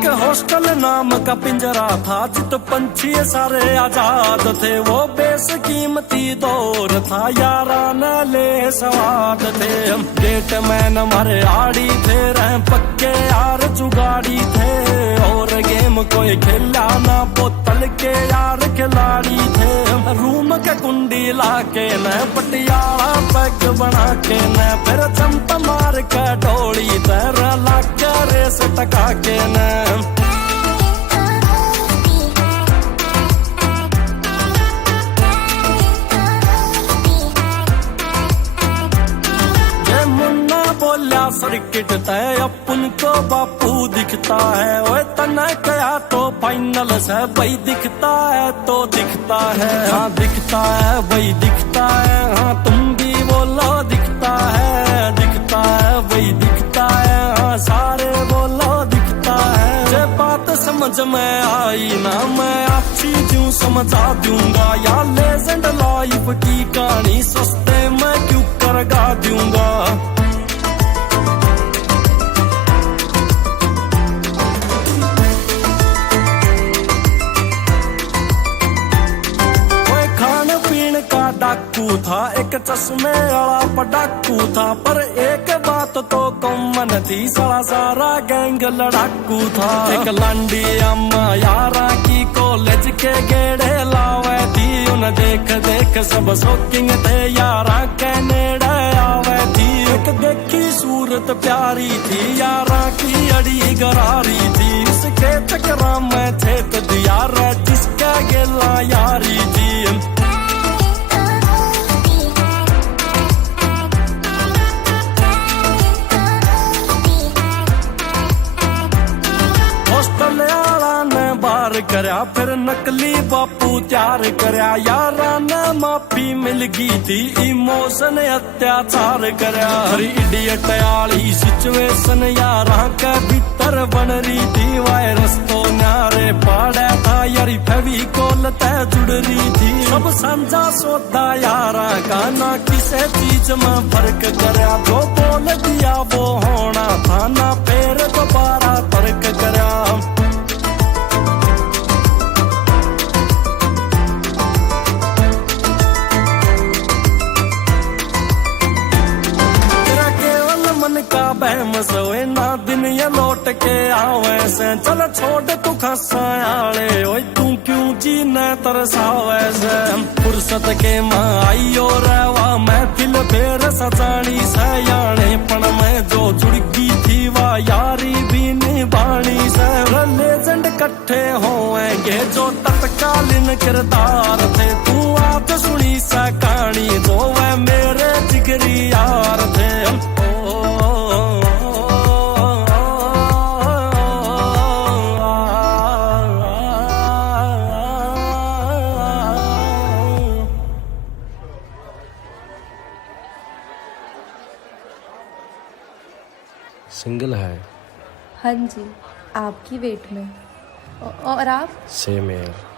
एक हॉस्टल नाम का पिंजरा था जित पंछी सारे आजाद थे। वो बेशकीमती दौर था याराना ले सवाद थे। गेट मैन हमारे आड़ी थे रह पक्के यार जुगाड़ी थे। और गेम कोई खेला ना बोतल के यार खिलाड़ी थे। रूम के कुंडी लाके न पटियाला पैक बना के न फिर चंप मार के डोली तेरा लाख रेस टका के न। बोला सर्किट तय अपन को बापू दिखता है। ओए तना कया तो फाइनल से भाई दिखता है तो दिखता है। हाँ दिखता है वही दिखता है। हाँ तुम भी बोलो दिखता है। दिखता है वही दिखता है। हाँ सारे बोलो दिखता है। ये बात समझ में आई ना मैं अच्छी क्यों समझा दूंगा। या लेजेंड लाइफ की कहानी सस्ते में क्यों करगा दूंगा। डाकू था एक चश्मे वाला पटाकू था। पर एक बात तो कॉमन थी सारा सारा गैंग लड़ाकू था। एक लांडी अम्मा यारा की कॉलेज के गेड़े लावे थी। उन देख देख सब शौकिंग थे यारा के नेड़े आवे थी। एक देखी सूरत प्यारी थी यारा की अड़ी गरारी थी। उसके चक्रा में थे तो यारा जिसका गेला यारी थी। हॉस्टल आला ने बार करया फिर नकली बापू तैयार करया। यारा ने माफी मिल गई थी इमोशन अत्याचार करया। हर इडियट आली सिचुएशन यारा के भीतर बन रही थी। वायरस तो न्यारे पाड़ा था यारी फेविकोल तय जुड़ रही थी। सब समझा सोता यारा का ना किसी चीज में फर्क करया। जो बोल दिया वो होना था ना फिर दोबारा तर्क करया। का बहम सोए ना दिन ये लौट के आवे से। चल छोड़ तू खासा आले ओए तू क्यों जीने तरसावे से। फुर्सत के मां आई और रवा महफिल फेर सजानी से। याने पण में जो जुड़गी थी वा यारी भी निभानी से। लेजेंड कट्ठे होएंगे जो तत्कालीन किरदार थे। तू आप सुनी सा कहानी जो वह मेरे जिगरी यार थे। सिंगल है। हाँ जी आपकी वेट में। और आप? सेम है।